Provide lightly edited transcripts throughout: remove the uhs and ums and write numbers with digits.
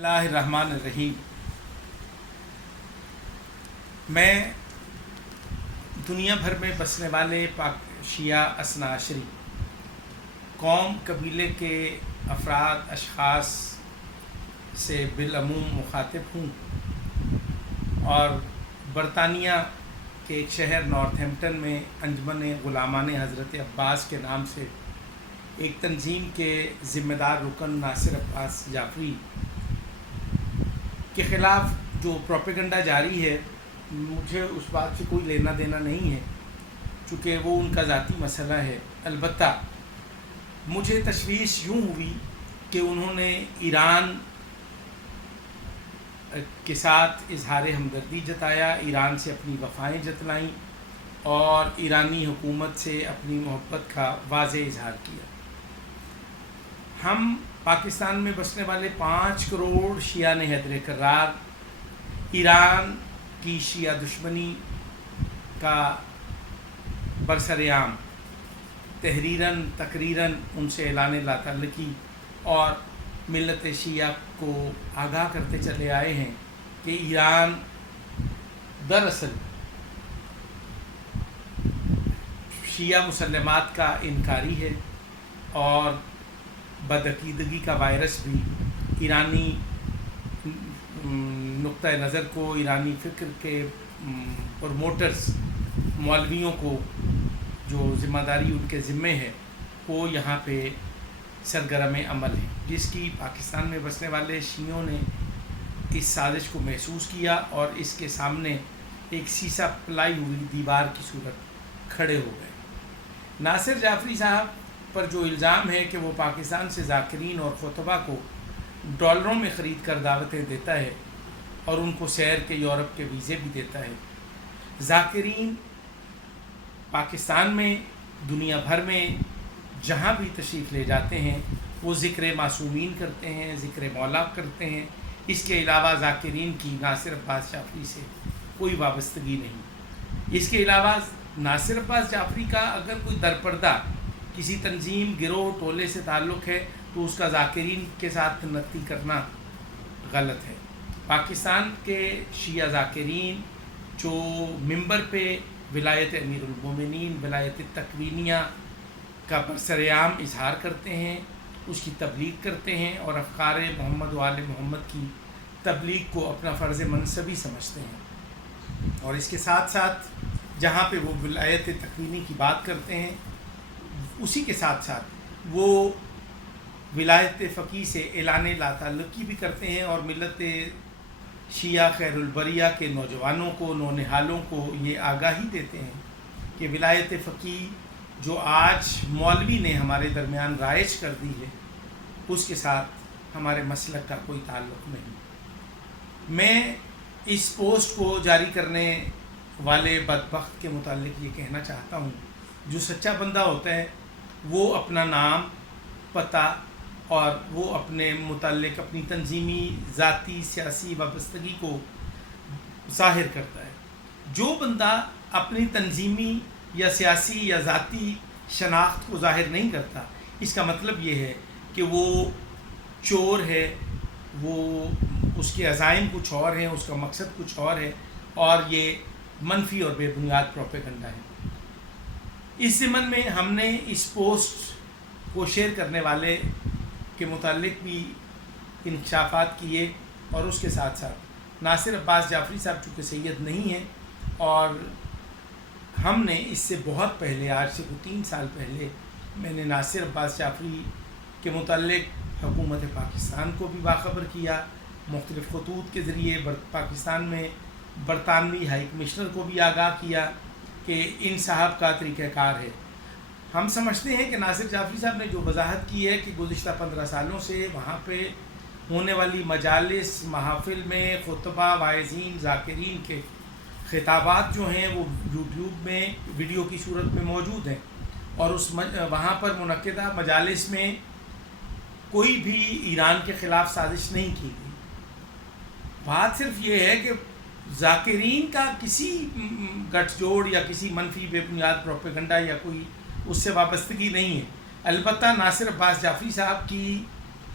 اللہ الرحمن الرحیم۔ میں دنیا بھر میں بسنے والے پاک شیعہ اثنا عشری قوم قبیلے کے افراد اشخاص سے بالعموم مخاطب ہوں، اور برطانیہ کے ایک شہر نارتھ ہیمپٹن میں انجمن غلامان حضرت عباس کے نام سے ایک تنظیم کے ذمہ دار رکن ناصر عباس جعفری کے خلاف جو پروپیگنڈا جاری ہے، مجھے اس بات سے کوئی لینا دینا نہیں ہے، چونکہ وہ ان کا ذاتی مسئلہ ہے۔ البتہ مجھے تشویش یوں ہوئی کہ انہوں نے ایران کے ساتھ اظہار ہمدردی جتایا، ایران سے اپنی وفائیں جتلائیں اور ایرانی حکومت سے اپنی محبت کا واضح اظہار کیا۔ ہم پاکستان میں بسنے والے 5 کروڑ شیعہ نے حیدر کرار ایران کی شیعہ دشمنی کا برسر عام تحریراً تقریراً ان سے اعلان لا تعلقی اور ملت شیعہ کو آگاہ کرتے چلے آئے ہیں کہ ایران دراصل شیعہ مسلمات کا انکاری ہے، اور بدعقیدگی کا وائرس بھی ایرانی نقطہ نظر کو، ایرانی فکر کے پروموٹرز مولویوں کو جو ذمہ داری ان کے ذمے ہے، وہ یہاں پہ سرگرم عمل ہے، جس کی پاکستان میں بسنے والے شیعوں نے اس سازش کو محسوس کیا اور اس کے سامنے ایک سیسا پلائی ہوئی دیوار کی صورت کھڑے ہو گئے۔ ناصر جعفری صاحب پر جو الزام ہے کہ وہ پاکستان سے ذاکرین اور خطبہ کو ڈالروں میں خرید کر دعوتیں دیتا ہے اور ان کو سیر کے یورپ کے ویزے بھی دیتا ہے، ذاکرین پاکستان میں دنیا بھر میں جہاں بھی تشریف لے جاتے ہیں وہ ذکر معصومین کرتے ہیں، ذکر مولا کرتے ہیں۔ اس کے علاوہ ذاکرین کی ناصر عباس جعفری سے کوئی وابستگی نہیں۔ اس کے علاوہ ناصر عباس جعفری کا اگر کوئی درپردہ کسی تنظیم، گروہ، ٹولے سے تعلق ہے تو اس کا ذاکرین کے ساتھ تنقی کرنا غلط ہے۔ پاکستان کے شیعہ ذاکرین جو ممبر پہ ولایت امیر المومنین، ولایت تکوینیہ کا برسر عام اظہار کرتے ہیں، اس کی تبلیغ کرتے ہیں اور افکار محمد و آل محمد کی تبلیغ کو اپنا فرض منصبی سمجھتے ہیں، اور اس کے ساتھ ساتھ جہاں پہ وہ ولایت تکوینی کی بات کرتے ہیں، اسی کے ساتھ ساتھ وہ ولایت فقیہ سے اعلان لا تعلقی بھی کرتے ہیں، اور ملت شیعہ خیر البریہ کے نوجوانوں کو، نونہالوں کو یہ آگاہی دیتے ہیں کہ ولایت فقیہ جو آج مولوی نے ہمارے درمیان رائج کر دی ہے، اس کے ساتھ ہمارے مسلک کا کوئی تعلق نہیں۔ میں اس پوسٹ کو جاری کرنے والے بدبخت کے متعلق یہ کہنا چاہتا ہوں، جو سچا بندہ ہوتا ہے وہ اپنا نام، پتہ اور وہ اپنے متعلق اپنی تنظیمی، ذاتی، سیاسی وابستگی کو ظاہر کرتا ہے۔ جو بندہ اپنی تنظیمی یا سیاسی یا ذاتی شناخت کو ظاہر نہیں کرتا، اس کا مطلب یہ ہے کہ وہ چور ہے، وہ اس کے عزائم کچھ اور ہیں، اس کا مقصد کچھ اور ہے، اور یہ منفی اور بے بنیاد پروپیگنڈا ہے۔ اس ضمن میں ہم نے اس پوسٹ کو شیئر کرنے والے کے متعلق بھی انکشافات کیے، اور اس کے ساتھ ساتھ ناصر عباس جعفری صاحب چونکہ سید نہیں ہیں، اور ہم نے اس سے بہت پہلے، آج سے 3 سال پہلے، میں نے ناصر عباس جعفری کے متعلق حکومت پاکستان کو بھی باخبر کیا، مختلف خطوط کے ذریعے پاکستان میں برطانوی ہائی کمشنر کو بھی آگاہ کیا کہ ان صاحب کا طریقہ کار ہے۔ ہم سمجھتے ہیں کہ ناصر جعفری صاحب نے جو وضاحت کی ہے کہ گزشتہ 15 سالوں سے وہاں پہ ہونے والی مجالس، محافل میں خطبہ، واعظین، ذاکرین کے خطابات جو ہیں وہ یوٹیوب میں ویڈیو کی صورت میں موجود ہیں، اور وہاں پر منعقدہ مجالس میں کوئی بھی ایران کے خلاف سازش نہیں کی گئی۔ بات صرف یہ ہے کہ ذاکرین کا کسی گٹھ جوڑ یا کسی منفی بے بنیاد پروپیگنڈا یا کوئی اس سے وابستگی نہیں ہے۔ البتہ ناصر عباس جعفری صاحب کی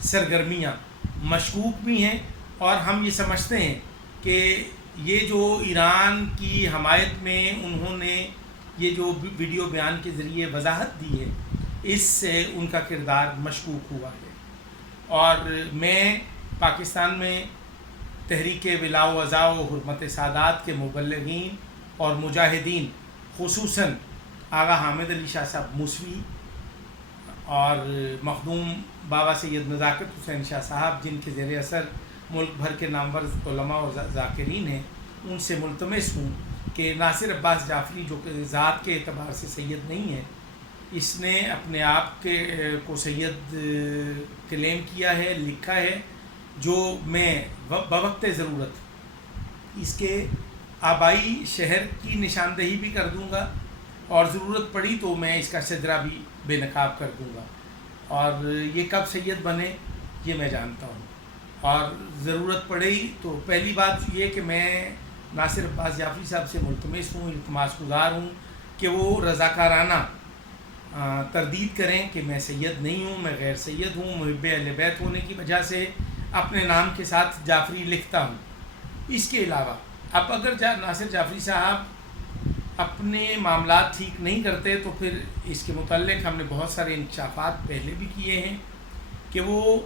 سرگرمیاں مشکوک بھی ہیں اور ہم یہ سمجھتے ہیں کہ یہ جو ایران کی حمایت میں انہوں نے یہ جو ویڈیو بیان کے ذریعے وضاحت دی ہے، اس سے ان کا کردار مشکوک ہوا ہے۔ اور میں پاکستان میں تحریک ولاء و وضاء و حرمت سادات کے مبلغین اور مجاہدین، خصوصاً آغا حامد علی شاہ صاحب موسوی اور مخدوم بابا سید نزاکت حسین شاہ صاحب، جن کے زیر اثر ملک بھر کے نامور علماء اور ذاکرین ہیں، ان سے ملتمس ہوں کہ ناصر عباس جعفری، جو کہ ذات کے اعتبار سے سید نہیں ہے، اس نے اپنے آپ کو سید کلیم کیا ہے، لکھا ہے، جو میں بوقت ضرورت اس کے آبائی شہر کی نشاندہی بھی کر دوں گا، اور ضرورت پڑی تو میں اس کا شجرہ بھی بے نقاب کر دوں گا، اور یہ کب سید بنے یہ میں جانتا ہوں۔ اور ضرورت پڑی تو پہلی بات یہ کہ میں ناصر عباس جعفری صاحب سے ملتمس ہوں، التماس گزار ہوں کہ وہ رضاکارانہ تردید کریں کہ میں سید نہیں ہوں، میں غیر سید ہوں، محب اہل بیت ہونے کی وجہ سے اپنے نام کے ساتھ جعفری لکھتا ہوں۔ اس کے علاوہ اب اگر ناصر جعفری صاحب اپنے معاملات ٹھیک نہیں کرتے تو پھر اس کے متعلق ہم نے بہت سارے انکشافات پہلے بھی کیے ہیں کہ وہ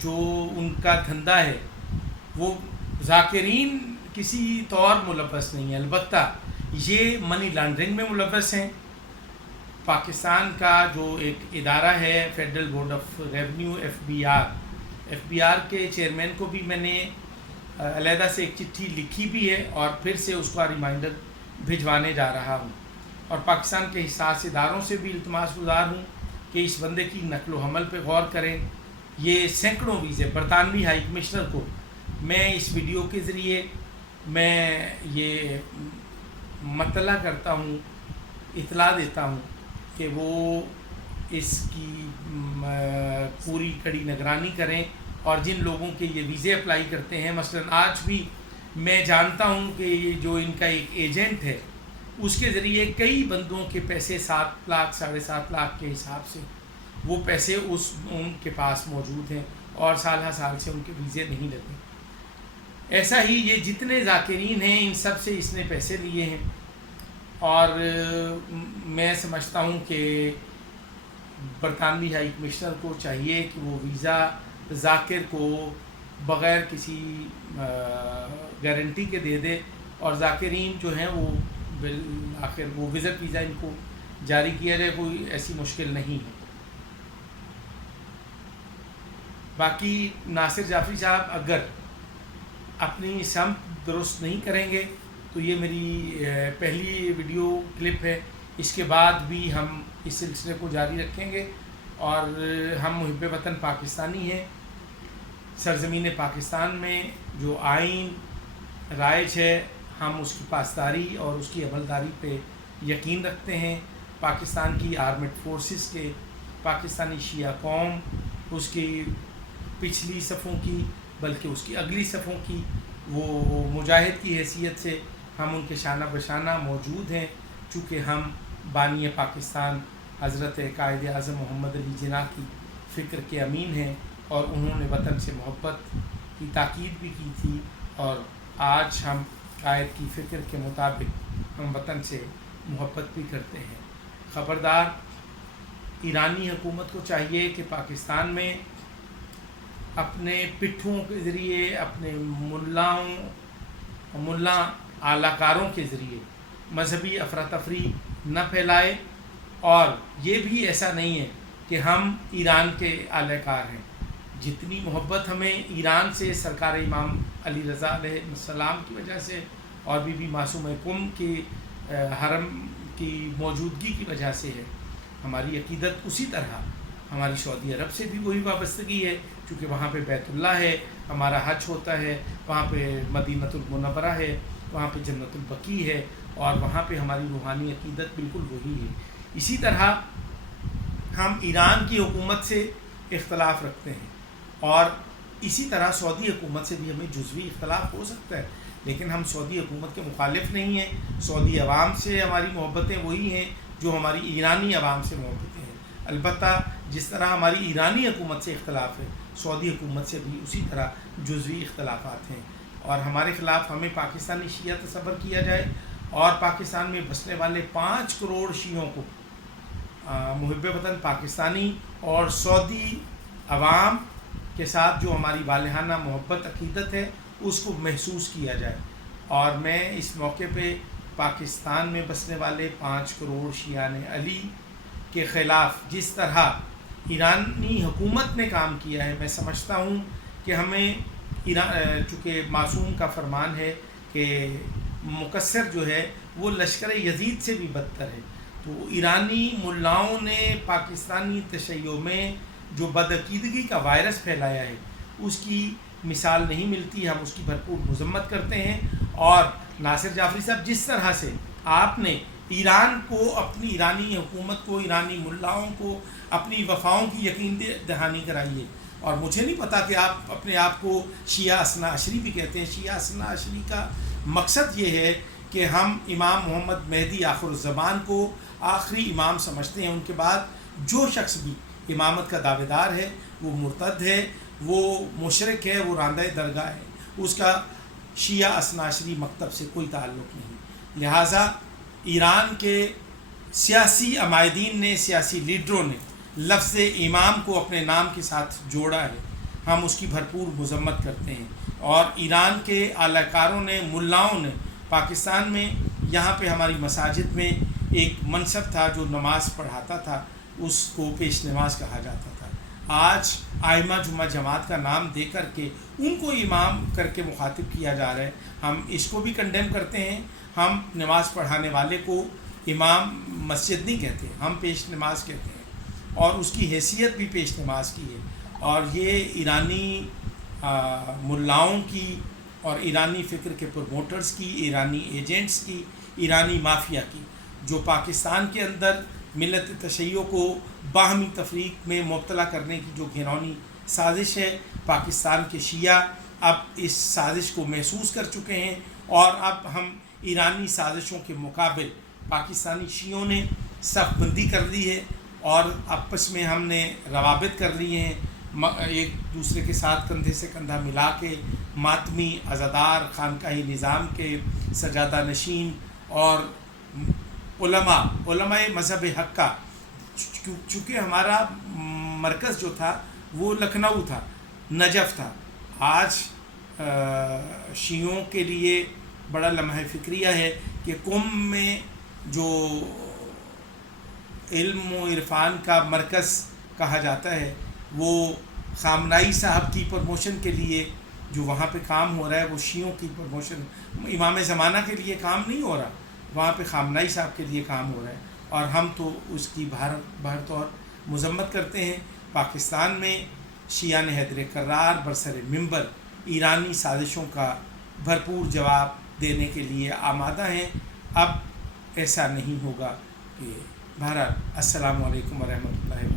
جو ان کا دھندا ہے وہ ذاکرین کسی طور ملوث نہیں ہے، البتہ یہ منی لانڈرنگ میں ملوث ہیں۔ پاکستان کا جو ایک ادارہ ہے federal board of revenue, F B R کے چیئرمین کو بھی میں نے علیحدہ سے ایک چٹھی لکھی بھی ہے، اور پھر سے اس کا ریمائنڈر بھجوانے جا رہا ہوں، اور پاکستان کے حساس اداروں سے بھی التماس گزار ہوں کہ اس بندے کی نقل و حمل پہ غور کریں۔ یہ سینکڑوں ویزے برطانوی ہائی کمشنر کو میں اس ویڈیو کے ذریعے میں یہ مطلع کرتا ہوں، اطلاع دیتا ہوں کہ وہ اس کی پوری کڑی نگرانی کریں، اور جن لوگوں کے یہ ویزے اپلائی کرتے ہیں، مثلا آج بھی میں جانتا ہوں کہ یہ جو ان کا ایک ایجنٹ ہے اس کے ذریعے کئی بندوں کے پیسے 7 لاکھ 7.5 لاکھ کے حساب سے وہ پیسے ان کے پاس موجود ہیں، اور سال ہر سال سے ان کے ویزے نہیں لگے۔ ایسا ہی یہ جتنے ذاکرین ہیں ان سب سے اس نے پیسے لیے ہیں، اور میں سمجھتا ہوں کہ برطانوی ہائی کمشنر کو چاہیے کہ وہ ویزا ذاکر کو بغیر کسی گارنٹی کے دے دے، اور ذاکرین جو ہیں وہ بالآخر وہ وزٹ ویزا ان کو جاری کیا جائے، کوئی ایسی مشکل نہیں ہے۔ باقی ناصر جعفری صاحب اگر اپنی سمت درست نہیں کریں گے تو یہ میری پہلی ویڈیو کلپ ہے، اس کے بعد بھی ہم اس سلسلے کو جاری رکھیں گے، اور ہم محب وطن پاکستانی ہیں۔ سرزمین پاکستان میں جو آئین رائج ہے ہم اس کی پاسداری اور اس کی عملداری پہ یقین رکھتے ہیں۔ پاکستان کی آرمڈ فورسز کے، پاکستانی شیعہ قوم، اس کی پچھلی صفوں کی بلکہ اس کی اگلی صفوں کی وہ مجاہد کی حیثیت سے ہم ان کے شانہ بشانہ موجود ہیں، چونکہ ہم بانی پاکستان حضرت قائد اعظم محمد علی جناح کی فکر کے امین ہیں، اور انہوں نے وطن سے محبت کی تاکید بھی کی تھی، اور آج ہم قائد کی فکر کے مطابق ہم وطن سے محبت بھی کرتے ہیں۔ خبردار، ایرانی حکومت کو چاہیے کہ پاکستان میں اپنے پٹھوں کے ذریعے، اپنے ملا اعلیٰ کاروں کے ذریعے مذہبی افراتفری نہ پھیلائے، اور یہ بھی ایسا نہیں ہے کہ ہم ایران کے اعلیٰ کار ہیں۔ جتنی محبت ہمیں ایران سے سرکار امام علی رضا علیہ السلام کی وجہ سے، اور بی بی معصومہ کم کے حرم کی موجودگی کی وجہ سے ہے، ہماری عقیدت اسی طرح ہماری سعودی عرب سے بھی وہی وابستگی ہے، چونکہ وہاں پہ بیت اللہ ہے، ہمارا حج ہوتا ہے، وہاں پہ مدینہ المنورہ ہے، وہاں پہ جنت البقیع ہے، اور وہاں پہ ہماری روحانی عقیدت بالکل وہی ہے۔ اسی طرح ہم ایران کی حکومت سے اختلاف رکھتے ہیں، اور اسی طرح سعودی حکومت سے بھی ہمیں جزوی اختلاف ہو سکتا ہے، لیکن ہم سعودی حکومت کے مخالف نہیں ہیں۔ سعودی عوام سے ہماری محبتیں وہی ہیں جو ہماری ایرانی عوام سے محبتیں ہیں۔ البتہ جس طرح ہماری ایرانی حکومت سے اختلاف ہے، سعودی حکومت سے بھی اسی طرح جزوی اختلافات ہیں، اور ہمارے خلاف ہمیں پاکستانی شیعہ تصور کیا جائے اور پاکستان میں بسنے والے 5 کروڑ شیعوں کو محب وطن پاکستانی اور سعودی عوام کے ساتھ جو ہماری والہانہ محبت عقیدت ہے اس کو محسوس کیا جائے۔ اور میں اس موقع پہ پاکستان میں بسنے والے 5 کروڑ شیعان علی کے خلاف جس طرح ایرانی حکومت نے کام کیا ہے، میں سمجھتا ہوں کہ ہمیں چونکہ معصوم کا فرمان ہے کہ مقصر جو ہے وہ لشکر یزید سے بھی بدتر ہے، تو ایرانی ملاؤں نے پاکستانی تشیع میں جو بدعقیدگی کا وائرس پھیلایا ہے اس کی مثال نہیں ملتی، ہم اس کی بھرپور مذمت کرتے ہیں۔ اور ناصر جعفری صاحب، جس طرح سے آپ نے ایران کو، اپنی ایرانی حکومت کو، ایرانی ملاؤں کو اپنی وفاؤں کی یقین دہانی کرائی ہے، اور مجھے نہیں پتا کہ آپ اپنے آپ کو شیعہ اثنا عشری بھی کہتے ہیں۔ شیعہ اثنا عشری کا مقصد یہ ہے کہ ہم امام محمد مہدی آخر الزمان کو آخری امام سمجھتے ہیں، ان کے بعد جو شخص بھی امامت کا دعوے دار ہے وہ مرتد ہے، وہ مشرک ہے، وہ راندہ درگاہ ہے، اس کا شیعہ اثنا عشری مکتب سے کوئی تعلق نہیں۔ لہٰذا ایران کے سیاسی عمائدین نے، سیاسی لیڈروں نے لفظ امام کو اپنے نام کے ساتھ جوڑا ہے، ہم اس کی بھرپور مذمت کرتے ہیں۔ اور ایران کے اعلی کاروں نے، ملاؤں نے پاکستان میں، یہاں پہ ہماری مساجد میں ایک منصب تھا جو نماز پڑھاتا تھا، اس کو پیش نماز کہا جاتا تھا۔ آج ائمہ جمعہ جماعت کا نام دے کر کے ان کو امام کر کے مخاطب کیا جا رہا ہے، ہم اس کو بھی کنڈیم کرتے ہیں۔ ہم نماز پڑھانے والے کو امام مسجد نہیں کہتے، ہم پیش نماز کہتے ہیں، اور اس کی حیثیت بھی پیش نماز کی ہے۔ اور یہ ایرانی ملاؤں کی اور ایرانی فکر کے پروموٹرز کی، ایرانی ایجنٹس کی، ایرانی مافیا کی، جو پاکستان کے اندر ملت تشیع کو باہمی تفریق میں مبتلا کرنے کی جو گھناؤنی سازش ہے، پاکستان کے شیعہ اب اس سازش کو محسوس کر چکے ہیں، اور اب ہم ایرانی سازشوں کے مقابل پاکستانی شیعوں نے صف بندی کر لی ہے، اور آپس میں ہم نے روابط کر لیے ہیں، ایک دوسرے کے ساتھ کندھے سے کندھا ملا کے ماتمی عزادار، خانقاہی نظام کے سجادہ نشین اور علماء مذہب حق کا، چونکہ ہمارا مرکز جو تھا وہ لکھنؤ تھا، نجف تھا، آج شیعوں کے لیے بڑا لمحہ فکریہ ہے کہ قم میں جو علم و عرفان کا مرکز کہا جاتا ہے، وہ خامنائی صاحب کی پروموشن کے لیے جو وہاں پہ کام ہو رہا ہے وہ شیعوں کی پروموشن، امام زمانہ کے لیے کام نہیں ہو رہا، وہاں پہ خامنائی صاحب کے لیے کام ہو رہا ہے، اور ہم تو اس کی بہر طور مذمت کرتے ہیں۔ پاکستان میں شیعان حیدر کرار برسر منبر ایرانی سازشوں کا بھرپور جواب دینے کے لیے آمادہ ہیں، اب ایسا نہیں ہوگا کہ بہرحال السلام علیکم ورحمۃ اللہ وبرکاتہ۔